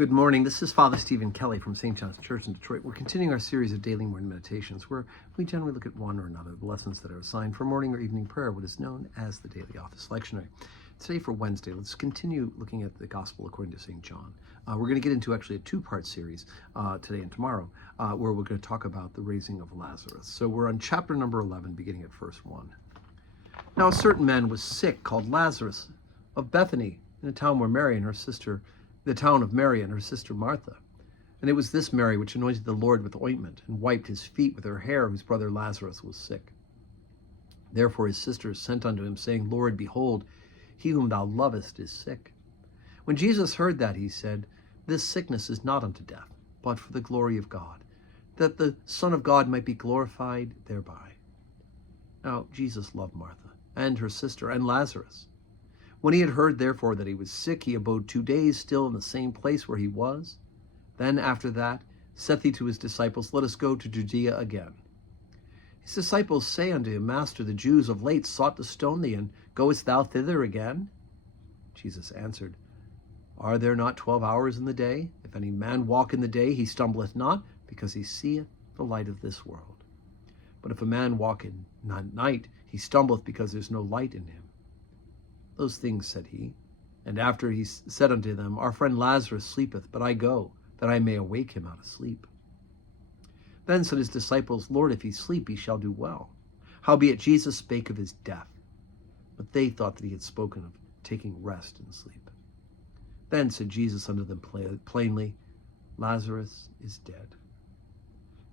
Good morning. This is Father Stephen Kelly from St. John's Church in Detroit. We're continuing our series of daily morning meditations where we generally look at one or another of the lessons that are assigned for morning or evening prayer, what is known as the Daily Office Lectionary. Today for Wednesday, let's continue looking at the Gospel according to St. John. We're going to get into actually a two-part series today and tomorrow where we're going to talk about the raising of Lazarus. So we're on chapter number 11, beginning at verse 1. Now a certain man was sick called Lazarus of Bethany, in a town where Mary and her sister the town of Mary and her sister Martha. And it was this Mary which anointed the Lord with ointment and wiped his feet with her hair, whose brother Lazarus was sick. Therefore his sisters sent unto him, saying, Lord, behold, he whom thou lovest is sick. When Jesus heard that, he said, This sickness is not unto death, but for the glory of God, that the Son of God might be glorified thereby. Now Jesus loved Martha and her sister and Lazarus. When he had heard, therefore, that he was sick, he abode 2 days still in the same place where he was. Then after that saith he to his disciples, Let us go to Judea again. His disciples say unto him, Master, the Jews of late sought to stone thee, and goest thou thither again? Jesus answered, Are there not 12 hours in the day? If any man walk in the day, he stumbleth not, because he seeth the light of this world. But if a man walk in night, he stumbleth, because there is no light in him. Those things said he, and after he said unto them, Our friend Lazarus sleepeth, but I go, that I may awake him out of sleep. Then said his disciples, Lord, if he sleep, he shall do well. Howbeit Jesus spake of his death, but they thought that he had spoken of taking rest in sleep. Then said Jesus unto them plainly, Lazarus is dead.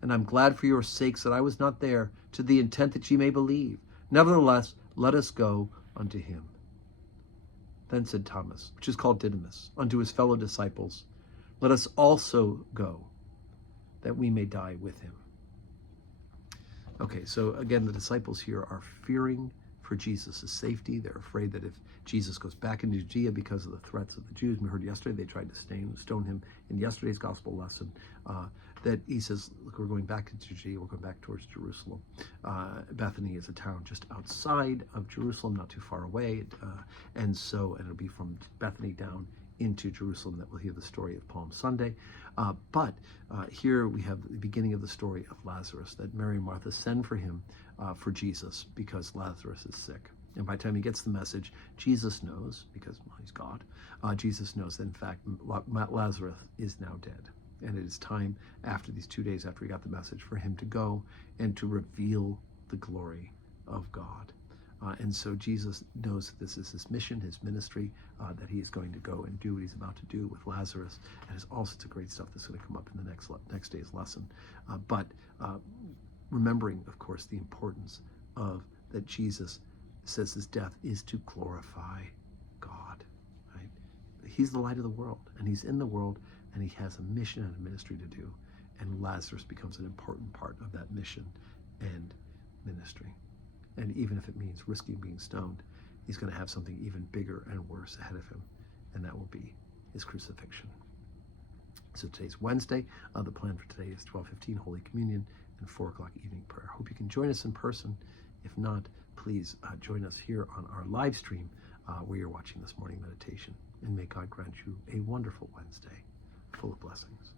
And I'm glad for your sakes that I was not there, to the intent that ye may believe. Nevertheless, let us go unto him. Then said Thomas, which is called Didymus, unto his fellow disciples, Let us also go, that we may die with him. Okay, so again, the disciples here are fearing for Jesus' safety. They're afraid that if Jesus goes back into Judea because of the threats of the Jews, we heard yesterday they tried to stone him in yesterday's gospel lesson, that he says, look, we're going back to Judea, we're going back towards Jerusalem. Bethany is a town just outside of Jerusalem, not too far away, and it'll be from Bethany down into Jerusalem that we'll hear the story of Palm Sunday. But here we have the beginning of the story of Lazarus, that Mary and Martha send for him, for Jesus, because Lazarus is sick. And by the time he gets the message, Jesus knows, because he's God, Jesus knows that in fact Lazarus is now dead. And it is time, after these 2 days after he got the message, for him to go and to reveal the glory of God. And so Jesus knows that this is his mission, his ministry, that he is going to go and do what he's about to do with Lazarus. And there's all sorts of great stuff that's going to come up in the next day's lesson. But remembering, of course, the importance of that Jesus says his death is to glorify God. Right? He's the light of the world, and he's in the world, and he has a mission and a ministry to do. And Lazarus becomes an important part of that mission and ministry. And even if it means risking being stoned, he's going to have something even bigger and worse ahead of him, and that will be his crucifixion. So today's Wednesday. The plan for today is 12:15 Holy Communion and 4 o'clock evening prayer. Hope you can join us in person. If not, please join us here on our live stream where you're watching this morning meditation. And may God grant you a wonderful Wednesday full of blessings.